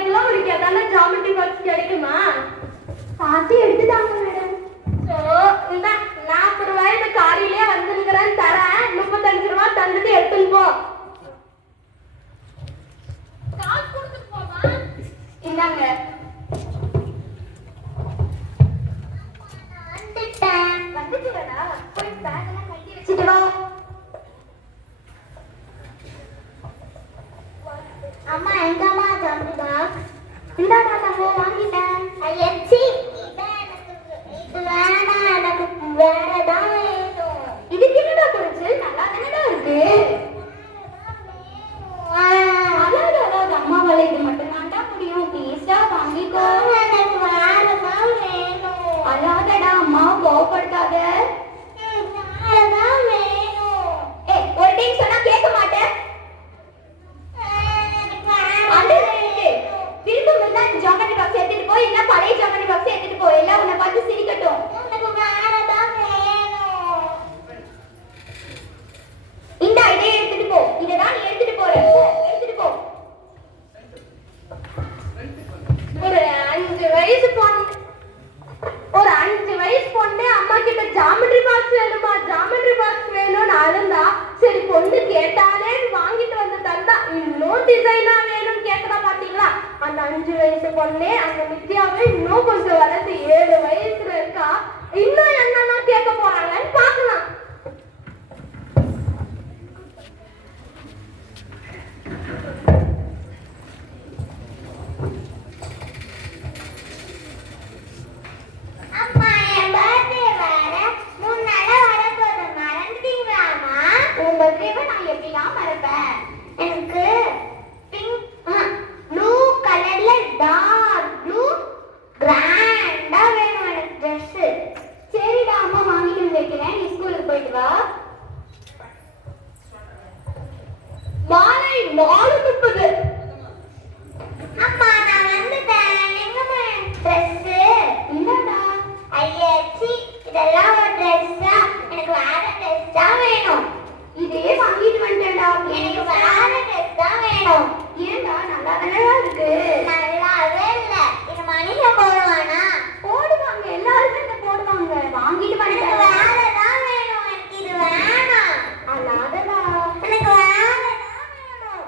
ரூபாய்க்குலாம் ஒரு கேட்டான geometry box கிடைக்குமா? பார்த்து எடுத்துட்டாங்க மேடம். ஸோ இந்த 40 ரூபாய் இந்த காரிலே வந்துருக்கிறேன் தரேன். 35 ரூபாய் தந்துட்டு எடுத்துன்னு போ. காசு கொடுத்துட்டு போமா? இந்தாங்க. வந்துட்டேடா. போய் பேக்கெல்லாம் கட்டி வச்சுட்டு வா. அம்மா எங்கம்மா ஜாமெட்ரி பாக்ஸ்? இந்தாடா தம்பி வாங்கிட்டேன். ஐயச்சி இது வேணாம், எனக்கு வேறதான் வேணும். இதுக்கு என்னடா குறைச்சு? நல்லா தானடா இருக்கு. அழகாக அம்மாவால இது மட்டும் தான்டா முடியும். ப்ளீஸ்டா வாங்கிக்கோ. எனக்கு வேறதான் வேணும். அழாதடா, அம்மா கோவப்படுத்தாத. வேறதான் வேணும். ஒரு டைம் சொன்னா கேட்க மாட்டேன். ஜாமெட்ரி பாக்ஸ் எடுத்துட்டு போய், இல்ல பழைய ஜாமெட்ரி பாக்ஸ் எடுத்துட்டு போய், எல்லாம் உன்னை பார்த்து சிரிக்கட்டும். எனக்கு வேறதான் வேணும். இந்தா இதை எடுத்துட்டு போ. இததான் நீ எடுத்துட்டு போற. எடுத்துட்டு போ. ஒரு 5 வயசு பொண்ணு அம்மா கிட்ட ஜாமெட்ரி பாக்ஸ் வேணுமா, ஜாமெட்ரி பாக்ஸ் வேணும்னு அழுந்தா, சரி பொண்ணு கேட்டாலே வாங்கிட்டு வந்து தந்தா. இன்னும் டிசைனா வேணும்னு கேட்கறா பாத்தீங்களா? அந்த 5 வயசு பொண்ணே அந்த வித்யாவை இன்னும் கொஞ்சம் வளர்த்து 7 வயசுல இருக்கா. இன்னும் என்னன்னா கேட்க போறாங்கன்னு பாக்கலாம். நான் எப்படிலாம் மறப்பேன்? எனக்கு ப்ளூ கலர்ல டார்க் ப்ளூ கிராண்டா வேணும் எனக்கு ட்ரெஸ். சரிடா, அம்மா வாங்கிட்டு வைக்கிறேன். நீ ஸ்கூலுக்கு போயிட்டு வா. மாலை 4:30. அம்மா நான் வந்துட்டேன். எங்கம்மா ட்ரெஸ்? இல்லடா. ஐயச்சி இதெல்லாம் ஒரு ட்ரெஸ்ஸா? எனக்கு வேற ட்ரெஸ் தான் வேணும். இதே வாங்கிட்டு வந்துட்டேன்டா. எனக்கு வேற ட்ரெஸ் தான் வேணும். ஏன்டா, நல்லா தானே இருக்கு. நல்லாவே இல்ல. இது மனுஷன் போடுவானா? போடுவாங்க, எல்லாருமே இதை போடுவாங்க. வாங்கிட்டு வந்துட்டேன். வேறதான் வேணும். எனக்கு இது வேணாம். அல்லாதடா, எனக்கு வேறதான் வேணும்.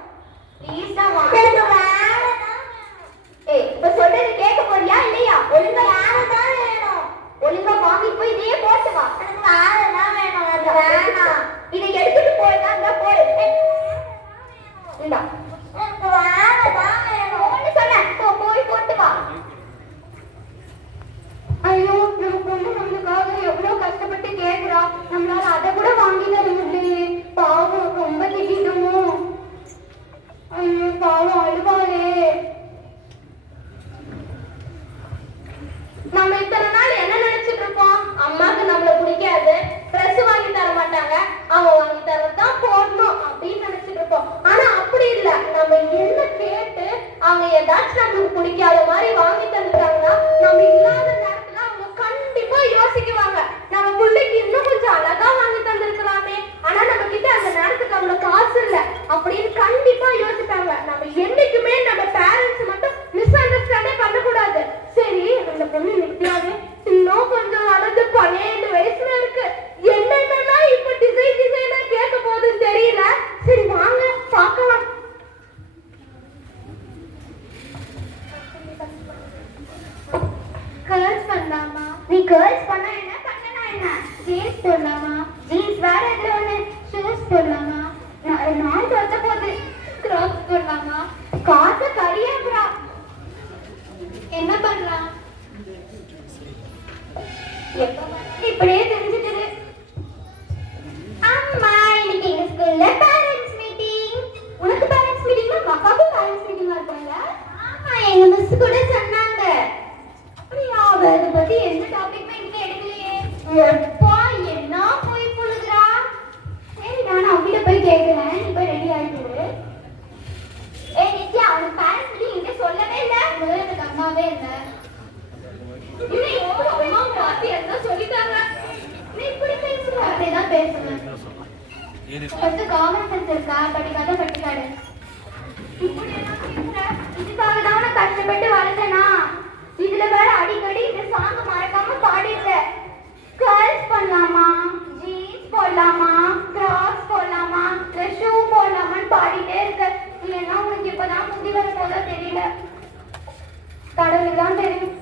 ப்ளீஸ்டா வாங்க. எனக்கு வேறதான் வேணும். இப்ப சொல்றது கேட்க போறியா இல்லையா? ஒழுங்கா வேறதான் வேணும். ஒழுங்கா வாங்கிட்டு போய் இதையே போட்டு வா. எனக்கு வேறதான் வேணும். அது வேணாம். இதை எடுத்துட்டு போயிருந்தா போடு. இந்தா போய் போட்டு வா. ஐயோ, நம்ம பொண்ணு நம்மளுக்காக எவ்வளவு கஷ்டப்பட்டு கேட்கிறா. நம்மளால அதை கூட வாங்கி தர முடியலையே. பாவம், ரொம்ப திட்டமோ. ஐயோ பாவம், அழுவாளே. நம்ம இத்தனை நாள் என்ன நினைச்சிட்டு இருப்போம்? அம்மாவுக்கு நம்மள பிடிக்காது, ட்ரெஸ் வாங்கி தர மாட்டாங்க, அவன் வாங்கி தரதான் போடணும் அப்படின்னு நினைச்சிட்டு இருப்போம். ஆனா அப்படி இல்ல. நம்ம என்ன கேட்டு அவங்க ஏதாச்சும் நம்மளுக்கு பிடிக்காத மாதிரி வாங்கி தந்துட்டாங்கன்னா, நம்ம இல்லாத நேரத்துல அவங்க கண்டிப்பா யோசிக்குவாங்க, நம்ம பிள்ளைக்கு இன்னும் கொஞ்சம் அழகா வாங்கி தந்திருக்கலாமே, ஆனா நம்ம கிட்ட அந்த நேரத்துக்கு அவ்வளவு காசு இல்ல அப்படின்னு கண்டிப்பா யோசிப்பாங்க. நம்ம என்னைக்குமே நம்ம பேரண்ட்ஸ் மட்டும் மிஸ் அண்டர்ஸ்டாண்டே பண்ணக்கூடாது. சரி, அந்த பொண்ணு நித்யாவே இன்னும் கொஞ்சம் வளர்ந்து 12 வயசுல இருக்கு. என்னன்னா இப்ப டிசைனா கேட்க போகுதுன்னு தெரியல. சரி வாங்க பார்க்கலாம். கர்ல்ஸ் பண்ணலாமா? நீ கர்ல்ஸ் பண்ணா என்ன, பண்ணனா என்ன? ஜீன்ஸ் போடலாமா? ஜீன்ஸ் வேற எதுல ஒண்ணு. ஷூஸ் போடலாமா? நாள் தொட்ட போகுது. கிராப்ஸ் போடலாமா? காசு கரியாக்குறா. என்ன பண்ணலாம்? இப்படியே தெரிஞ்சுட்டு. அம்மா, இன்னைக்கு எங்க ஸ்கூல்ல பேரண்ட்ஸ் மீட்டிங். உனக்கு பேரண்ட்ஸ் மீட்டிங்னா மக்காவுக்கும் பேரண்ட்ஸ் மீட்டிங்கா இருப்பாங்க? ஆமா, எங்க மிஸ் கூட சொன்னாங்க. அப்படியா? அதை பத்தி எந்த டாபிக்மே இன்னும் எடுக்கலையே. எப்பா, என்ன போய் புழுகுறா. சரி, நான் அவங்கிட்ட போய் கேட்கிறேன். நீ போய் ரெடி ஆயிட்டு. நித்யா, அவனுக்கு பேரண்ட்ஸ் மீட்டிங் என்கிட்ட சொல்லவே இல்லை. முதல்ல எனக்கு அம்மாவே இல்லை. கொஞ்சம் காமன் சென்ஸ் இருக்கா? படிக்காத பட்டிக்காடு. இப்படி எல்லாம் பேசுற, இதுக்காக தான் முந்தி வர போல தெரியல. கடவுளுக்கு தான் தெரியும்.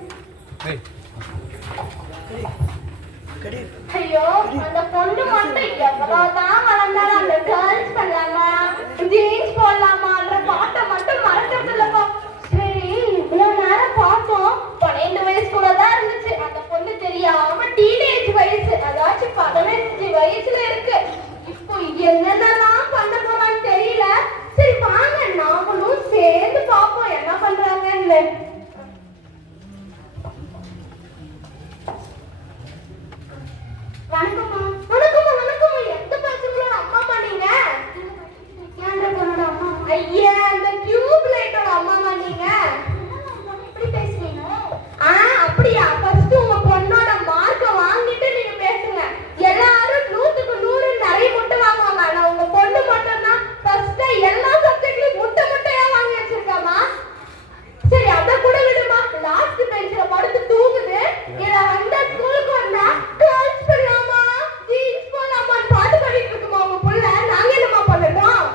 ஐயோ, அந்த பொண்ணு மட்டும் எவ்வளவுதான் வளர்ந்தாலும் அந்த கேர்ள்ஸ் பண்ணலாமா ஜீன்ஸ் போடலாமான்ற பாட்டை மட்டும் மறக்கிறது இல்லப்பா. சரி, இவ்வளவு நேரம் பார்த்தோம். 12 வயசுக்குள்ளதான் இருந்துச்சு. அந்த பொண்ணு தெரியாம டீனேஜ் வயசு, அதாச்சும் 15 வயசுல இருக்கு. இப்போ என்னென்னலாம் பண்ண போறான்னு தெரியல. சரி வாங்க, நாமளும் சேர்ந்து பார்ப்போம் என்ன பண்றாங்கன்னு. வணக்கம்மா. வணக்கம்மா. வணக்கம்மா. எந்த பசங்களோட அம்மாமா நீங்க? ஏன்ற பொண்ணோட அம்மா. ஐயா, அந்த டியூப் லைட்டோட அம்மாமா நீங்க? எப்படி பேசுறீங்க? அப்படியா? ஃபர்ஸ்ட் உங்க பொண்ணோட மார்க்க வாங்கிட்டு நீங்க பேசுங்க. எல்லாரும் 100க்கு 100 நிறைய முட்டை வாங்குவாங்க. ஆனா உங்க பொண்ணு மட்டும் தான் ஃபர்ஸ்ட் எல்லா சப்ஜெக்ட்லயும் முட்டையா வாங்கி வச்சிருக்காமா. சரி, அத கூட விடுமா. லாஸ்ட் பெஞ்ச்ல படுத்து தூங்குது. இத வந்த ஸ்கூலுக்கு வந்தா கேர்ள்ஸ் பண்ணலாமா ஜீன்ஸ் போடலாமான்னு பாட்டு பாடிட்டு இருக்குமா உங்க புள்ள. நாங்க என்னமா பண்ணட்டும்?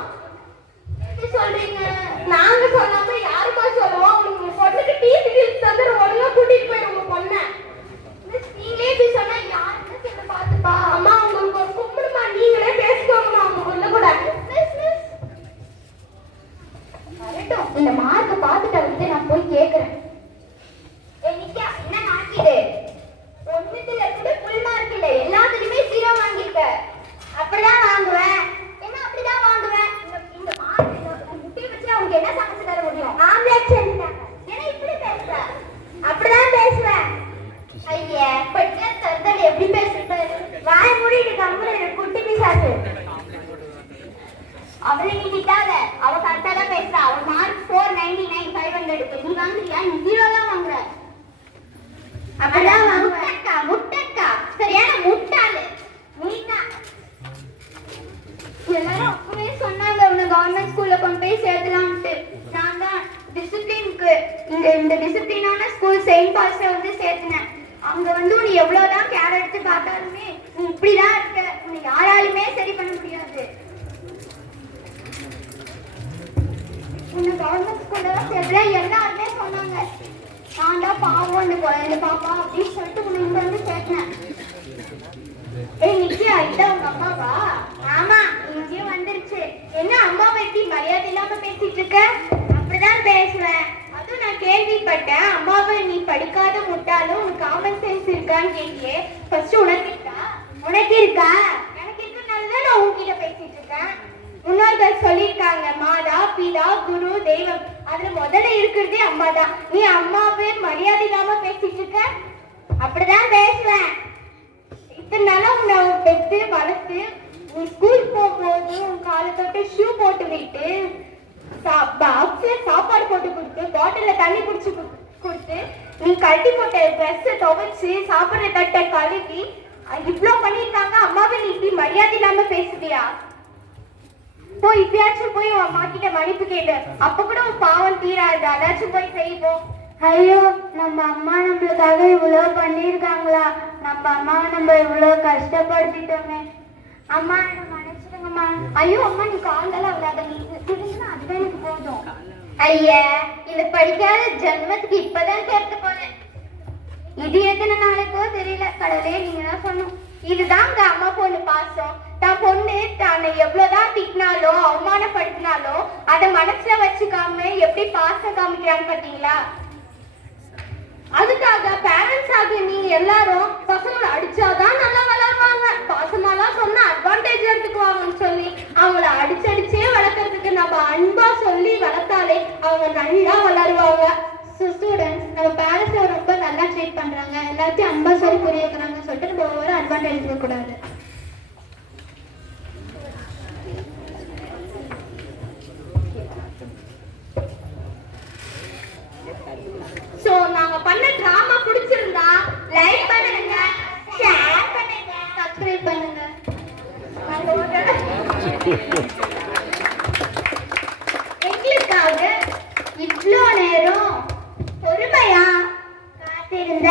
எப்படி சொல்றீங்க? நாங்க சொல்லாம யாருமா சொல்லுவோம்? உங்க பொண்ணுக்கு டிவி தந்துரு, ஒழுங்கா கூட்டிட்டு போயிரு உங்க பொண்ணை. நீங்களே இப்படி சொன்னா யாருன்னு சொல்ல பாத்துப்பா. அம்மா, உங்களுக்கு ஒரு கும்பிடுமா, நீங்களே பேசிக்கோங்கம்மா உங்க பொண்ணு கூட. வரட்டும், இந்த மார்க்க பார்த்துட்டு வந்து நான் போய் கேட்கிறேன். என்ன மார்க்கிடு? ஒண்ணுத்துல கூட ஃபுல் மார்க் இல்ல, எல்லாத்துலயுமே 0 வாங்கிருக்க. அப்படிதான் வாங்குவேன். என்ன அப்படிதான் வாங்குவேன்? இந்த மார்க் முட்டி வச்சு அவங்க என்ன சமைச்சு தர முடியும்? ஆம்லெட் செஞ்சுட்டாங்க. ஏன்னா இப்படி பேசுற? அப்படிதான் பேசுவேன். ஐயா, பட்டியா தர்தல் எப்படி பேசுறது? வாய் மூடிட்டு கம்முனு குட்டி பிசாசு. அவளை நீ திட்டாத, அவ கரெக்டா தான் பேசுறா. அவ மார்க் 499 500. நீ வாங்குறியா? நீ 0 தான் வாங்குற. அப்படிதான் முட்டக்கா முட்டக்கா சரியான முட்டாளு நீனா. எல்லாரும் அப்பவே சொன்னாங்க உன்னை கவர்மெண்ட் ஸ்கூல்ல கொண்டு போய் சேர்த்துலாம்ட்டு. நான் தான் டிசிப்ளினுக்கு இந்த டிசிப்ளினான ஸ்கூல் செயின்ட் பால்ஸ்ல வந்து சேர்த்துனேன். அங்க வந்து உன்னை எவ்வளவுதான் கேர் எடுத்து பார்த்தாலுமே நீ இப்படிதான் இருக்க. உன்னை யாராலுமே சரி பண்ண முடியாது. உன்னை கவர்மெண்ட் ஸ்கூல்ல தான் சேர்த்துல எல்லாருமே சொன்னாங்க. நான் தான் பாவம் இந்த பாப்பா அப்படின்னு சொல்லிட்டு உன்னை இங்க வந்து சேர்த்தேன். நித்யா, இதான் உங்க அம்மாவா? ஆமா, இங்கேயும் வந்துருச்சு. என்ன அம்மாவை எப்படி மரியாதை இல்லாம பேசிட்டு இருக்க? அப்படிதான் பேசுவேன். அதுவும் நான் கேள்விப்பட்டேன், அம்மாவை நீ படிக்காத முட்டாலும் உனக்கு காமன் சென்ஸ் இருக்கான்னு கேட்டியே. ஃபர்ஸ்ட் உனக்கு இருக்கா? உனக்கு இருக்கா? எனக்கு இருக்கனாலதான் நான் உன்கிட்ட பேசிட்டு இருக்கேன். முன்னோர்கள் சொல்லியிருக்காங்க, மாதா பிதா குரு தெய்வம். அதுல முதல்ல இருக்கிறதே அம்மா தான். நீ அம்மாவே மரியாதை இல்லாம பேசிட்டு இருக்க. அப்படிதான் பேசுவேன். இத்தனை நாளா உன்னை பெற்று வளர்த்து நீ ஸ்கூல் போகும்போது உன் காலை தொட்டு ஷூ போட்டு விட்டு பாக்ஸ்ல சாப்பாடு போட்டு கொடுத்து பாட்டில தண்ணி குடிச்சு கொடுத்து நீ கட்டி போட்ட ட்ரெஸ் துவைச்சு சாப்பிடுற தட்டை கழுவி இவ்வளோ பண்ணியிருக்காங்க. அம்மாவை நீ இப்படி மரியாதை இல்லாம பேசுவியா? போய் இப்பயாச்சும் போய் உன் அம்மா கிட்ட மன்னிப்பு கேட்டு, அப்ப கூட உன் பாவம் தீராது. அதாச்சும் போய் செய்வோம். ஐயோ, நம்ம அம்மா நம்மளுக்காக இவ்வளவு பண்ணிருக்காங்களா? நம்ம அம்மாவை நம்ம இவ்வளவு கஷ்டப்படுத்திட்டோமே. அம்மா என்ன மன்னிச்சிடுங்கம்மா. ஐயோ அம்மா, நீ காலெல்லாம் விளையாட, நீ திரும்பினா அதுவே எனக்கு போதும். ஐயா, இது படிக்காத ஜென்மத்துக்கு இப்பதான் சேர்த்து போனேன். இது எத்தனை நாளைக்கோ தெரியல. கடவுளே, நீங்க தான் சொன்னோம். இதுதாங்க அம்மா பொண்ணு பாசம். தான் பொண்ணு தன்னை எவ்வளவுதான் திட்டினாலோ அவமானப்படுத்தினாலோ அதை மனசுல வச்சுக்காம எப்படி பாசம் காமிக்கிறாங்க பாத்தீங்களா? அதுக்காக பேரண்ட்ஸ் ஆகிய நீங்க எல்லாரும் பசங்களை அடிச்சாதான் நல்லா வளருவாங்க, பாசமாலாம் சொன்னா அட்வான்டேஜ் எடுத்துக்குவாங்கன்னு சொல்லி அவங்கள அடிச்சடிச்சே வளர்க்கறதுக்கு நம்ம அன்பா சொல்லி வளர்த்தாலே அவங்க நல்லா வளருவாங்க. ஸ்டூடெண்ட்ஸ், நம்ம பேரண்ட்ஸ் ரொம்ப நல்லா ட்ரீட் பண்றாங்க, எல்லாத்தையும் அன்பா சொல்லி புரிய வைக்கிறாங்கன்னு சொல்லிட்டு நம்ம ஒவ்வொரு அட்வான்டேஜ் இருக்கக்கூடாது. சோ நாங்க பண்ண டிராமா பிடிச்சிருந்தா லைக் பண்ணுங்க, ஷேர் பண்ணுங்க, சப்ஸ்கிரைப் பண்ணுங்க. எங்களுக்காக இவ்வளோ நேரம் பொறுமையா காத்திருந்த